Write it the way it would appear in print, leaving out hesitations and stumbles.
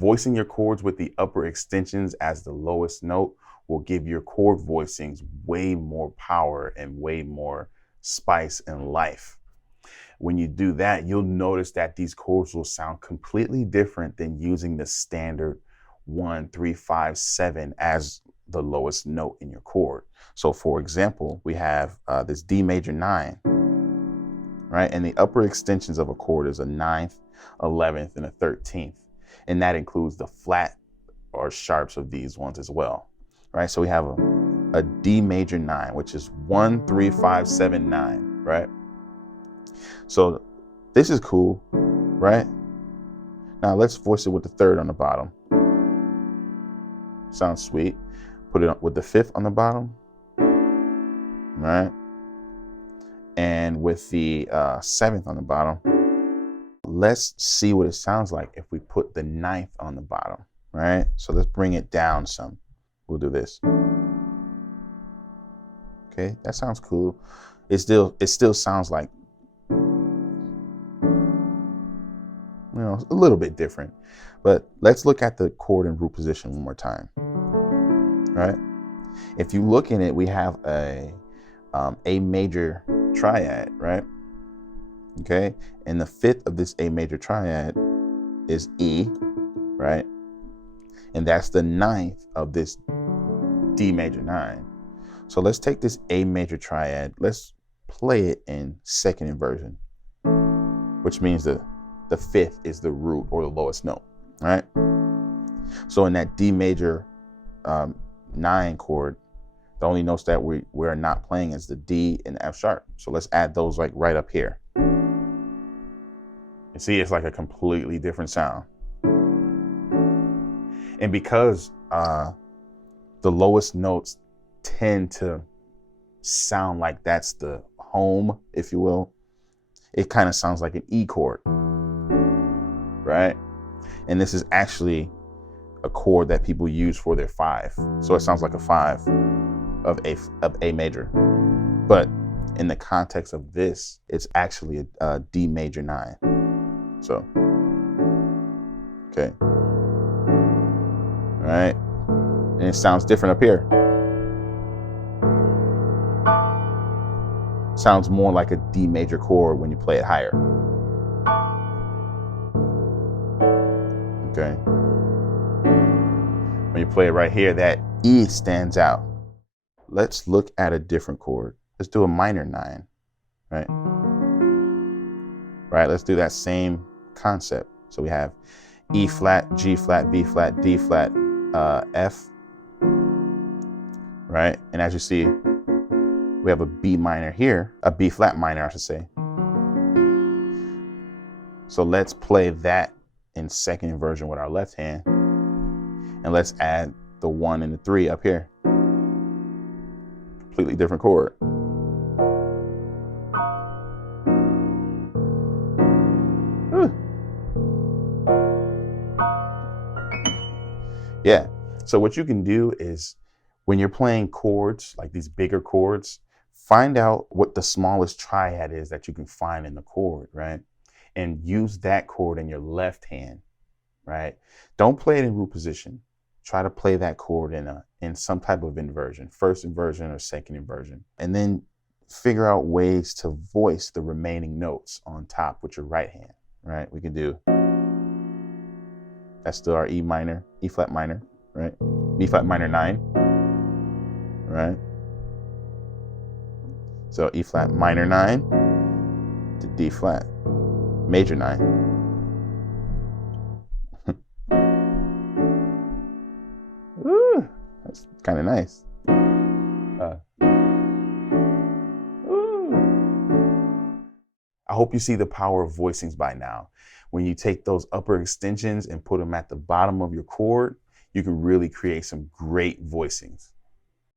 Voicing your chords with the upper extensions as the lowest note will give your chord voicings way more power and way more spice and life. When you do that, you'll notice that these chords will sound completely different than using the standard 1, 3, 5, 7 as the lowest note in your chord. So for example, we have this D major 9, right? And the upper extensions of a chord is a 9th, 11th, and a 13th. And that includes the flat or sharps of these ones as well, right? So we have a D major 9, which is 1, 3, 5, 7, 9, right? So this is cool, right? Now let's voice it with the 3rd on the bottom. Sounds sweet. Put it with the 5th on the bottom, right? And with the 7th on the bottom. Let's see what it sounds like if we put the 9th on the bottom, right? So let's bring it down some. We'll do this. Okay, that sounds cool. It still sounds like, you know, a little bit different. But let's look at the chord and root position one more time. Right? If you look in it, we have a major triad, right? Okay, and the 5th of this A major triad is E, right? And that's the 9th of this D major 9. So let's take this A major triad, let's play it in 2nd inversion, which means the 5th is the root or the lowest note, right? So in that D major 9 chord, the only notes that we're not playing is the D and F sharp. So let's add those like right up here. You see, it's like a completely different sound. And because the lowest notes tend to sound like that's the home, if you will, it kind of sounds like an E chord, right? And this is actually a chord that people use for their 5. So it sounds like a 5 of A major. But in the context of this, it's actually a D major 9. So, okay. All right. And it sounds different up here. Sounds more like a D major chord when you play it higher. Okay. When you play it right here, that E stands out. Let's look at a different chord. Let's do a minor 9, right? Right, let's do that same concept. So we have E flat, G flat, B flat, D flat, F, right? And as you see, we have a B minor here, a B flat minor, I should say. So let's play that in 2nd inversion with our left hand. And let's add the 1 and the 3 up here. Completely different chord. Yeah, so what you can do is when you're playing chords, like these bigger chords, find out what the smallest triad is that you can find in the chord, right? And use that chord in your left hand, right? Don't play it in root position. Try to play that chord in some type of inversion, 1st inversion or 2nd inversion. And then figure out ways to voice the remaining notes on top with your right hand, right? We can do, that's still our E minor, E flat minor, right? E flat minor 9, right? So E flat minor 9 to D flat major 9. Ooh, that's kind of nice. I hope you see the power of voicings by now. When you take those upper extensions and put them at the bottom of your chord, you can really create some great voicings.